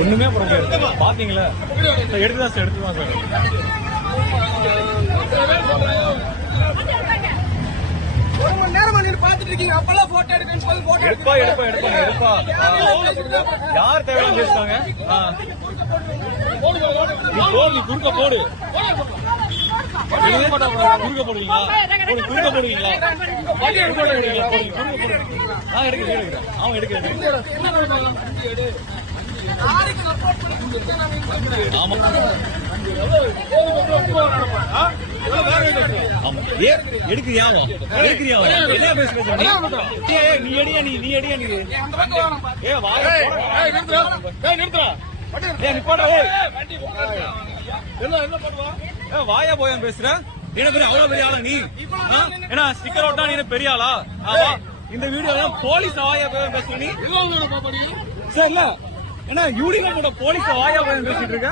ஒண்ணுமே பாத்தீங்களா? எடுத்துதான் சார், எடுத்துதான் சார். ஒரு மணி நேரமா நீங்க பாத்துட்டு இருக்கீங்க. அப்பெல்லாம் போட்டோ எடுக்கன்னு சொல்லி போட்டோ எடுப்பா. யார் தேவையான பேசுறாங்க? நீ குறுக்க போடு. குறுக்க போடுவீங்களா? எடுக்கிறேன். அவன் எடுக்கிறேன். ஆமா எடுக்கிறியாவா? என்ன பேசுற? நீ அடியா நீ வாயா போயான்னு பேசுற? என்ன பெரிய அவ்வளவு பெரிய ஆளா நீ? ஏன்னா ஸ்டிக்கர் ஓட்டா நீ பெரிய ஆளா? இந்த வீடியோ போலீஸ் வாயா போய் பேசுற நீ? சார் இல்ல என்ன யூனிஃபார்மோட போலீஸ் வாயா போய் பேசிட்டு இருக்க?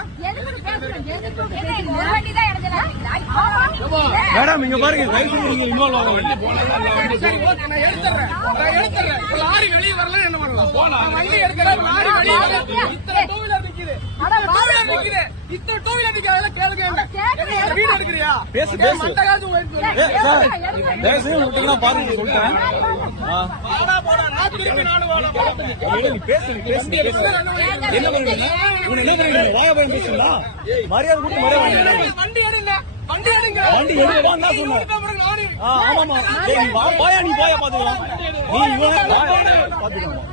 மேடம் இங்க பாருங்க, தயவு செஞ்சு நீங்க இன்வால்வ் ஆகும். லாரி வெளியே வரல என்ன பண்ணலாம்? வண்டி எடுக்கிற லாரி வெளியே இத்தனை டூ வீலர் நிக்குது. இத்தனை டூ வீலர் நிக்காத கேளுங்க. வீடு எடுக்கிறியா? பேசு. தயவு செஞ்சு விட்டுனா பாருங்க சொல்லிட்டேன். நீ பேசு. என்ன பண்ணுவீங்க? என்ன பண்ணுவீங்க? வாயா போய் பேசுங்களா? மரியாதை கொடுத்து மரியாதை வண்டி எடுங்க. வண்டி எடுப்பான்னு சொன்னேன். ஆமாமா நீ போயா பாத்துக்கலாம். நீ இவன் பாத்துக்கலாம்.